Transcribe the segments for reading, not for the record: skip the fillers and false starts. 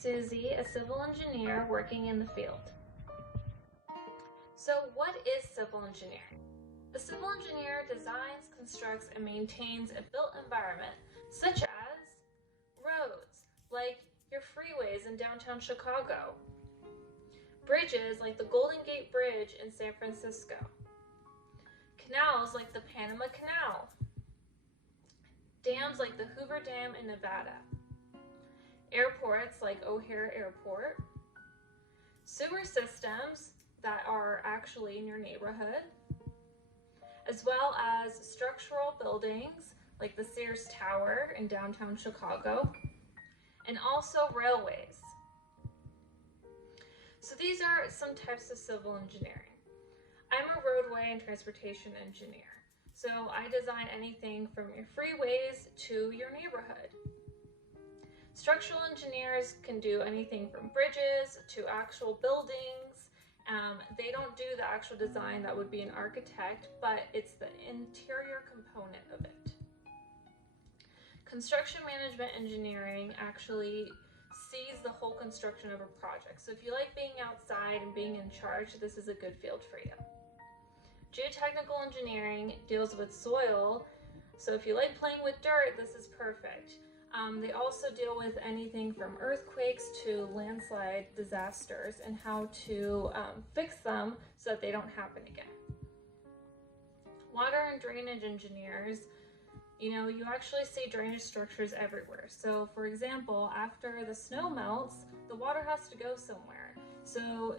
Suzy, a civil engineer working in the field. So what is civil engineering? A civil engineer designs, constructs, and maintains a built environment such as roads, like your freeways in downtown Chicago, bridges like the Golden Gate Bridge in San Francisco, canals like the Panama Canal, dams like the Hoover Dam in Nevada, airports like O'Hare Airport, sewer systems that are actually in your neighborhood, as well as structural buildings like the Sears Tower in downtown Chicago, and also railways. So these are some types of civil engineering. I'm a roadway and transportation engineer. So I design anything from your freeways to your neighborhood. Structural engineers can do anything from bridges to actual buildings. They don't do the actual design, that would be an architect, but it's the interior component of it. Construction management engineering actually sees the whole construction of a project. So if you like being outside and being in charge, this is a good field for you. Geotechnical engineering deals with soil. So if you like playing with dirt, this is perfect. They also deal with anything from earthquakes to landslide disasters and how to fix them so that they don't happen again. Water and drainage engineers, you actually see drainage structures everywhere. So for example, after the snow melts, the water has to go somewhere. So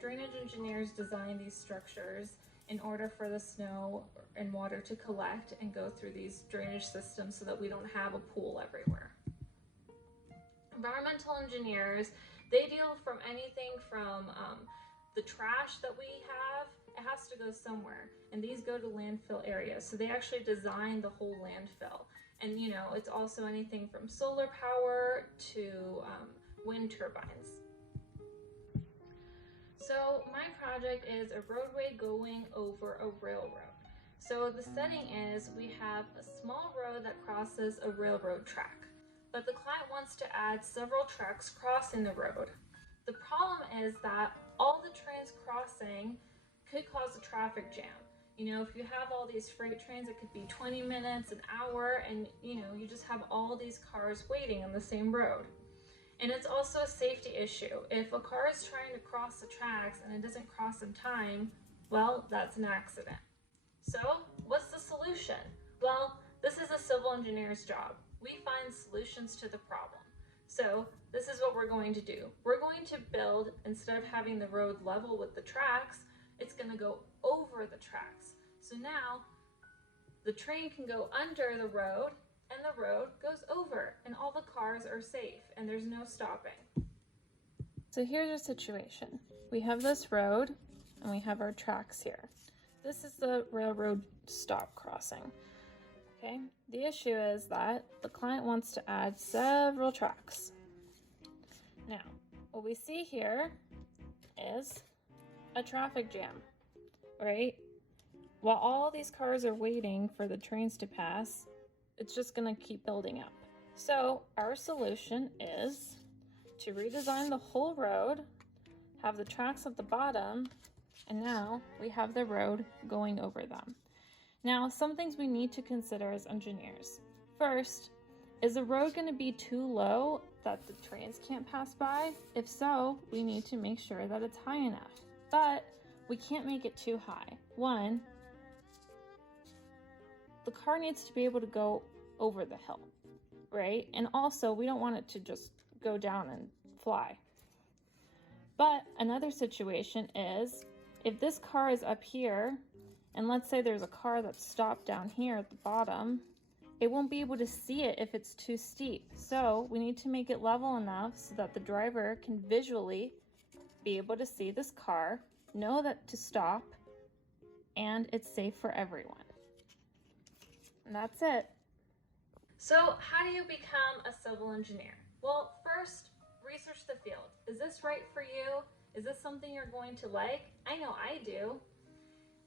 drainage engineers design these structures in order for the snow and water to collect and go through these drainage systems so that we don't have a pool everywhere. Environmental engineers, they deal from anything from the trash that we have, it has to go somewhere, and these go to landfill areas. So they actually design the whole landfill. And it's also anything from solar power to wind turbines. So my project is a roadway going over a railroad. So the setting is we have a small road that crosses a railroad track, but the client wants to add several tracks crossing the road. The problem is that all the trains crossing could cause a traffic jam. If you have all these freight trains, it could be 20 minutes, an hour, and you just have all these cars waiting on the same road. And it's also a safety issue. If a car is trying to cross the tracks and it doesn't cross in time, well, that's an accident. So what's the solution? Well, this is a civil engineer's job. We find solutions to the problem. So this is what we're going to do. We're going to build, instead of having the road level with the tracks, it's going to go over the tracks. So now the train can go under the road and the road goes over and all the cars are safe and there's no stopping. So here's our situation. We have this road and we have our tracks here. This is the railroad stop crossing. Okay, the issue is that the client wants to add several tracks. Now, what we see here is a traffic jam, right? While all these cars are waiting for the trains to pass, it's just going to keep building up. So our solution is to redesign the whole road, have the tracks at the bottom, and now we have the road going over them. Now, some things we need to consider as engineers. First, is the road going to be too low that the trains can't pass by? If so, we need to make sure that it's high enough. But we can't make it too high. One, the car needs to be able to go over the hill, right? And also, we don't want it to just go down and fly. But another situation is, if this car is up here, and let's say there's a car that's stopped down here at the bottom, it won't be able to see it if it's too steep. So we need to make it level enough so that the driver can visually be able to see this car, know that to stop, and it's safe for everyone. And that's it. So how do you become a civil engineer? Well, first, research the field. Is this right for you? Is this something you're going to like? I know I do.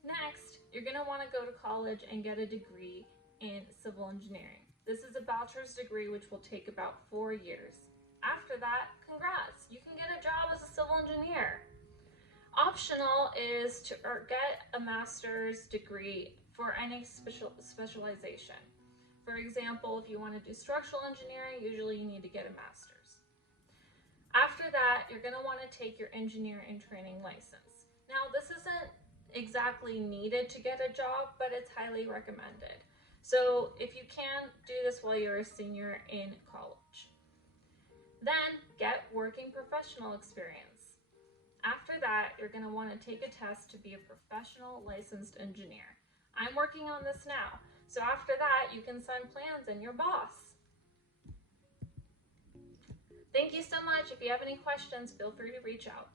Next, you're going to want to go to college and get a degree in civil engineering. This is a bachelor's degree, which will take about 4 years. After that, congrats, you can get a job as a civil engineer. Optional is to get a master's degree for any specialization. For example, if you want to do structural engineering, usually you need to get a master's. After that, you're going to want to take your engineering training license. Now, this isn't exactly needed to get a job, but it's highly recommended. So if you can, do this while you're a senior in college. Then get working professional experience. After that, you're going to want to take a test to be a professional licensed engineer. I'm working on this now, so after that, you can sign plans and your boss. Thank you so much. If you have any questions, feel free to reach out.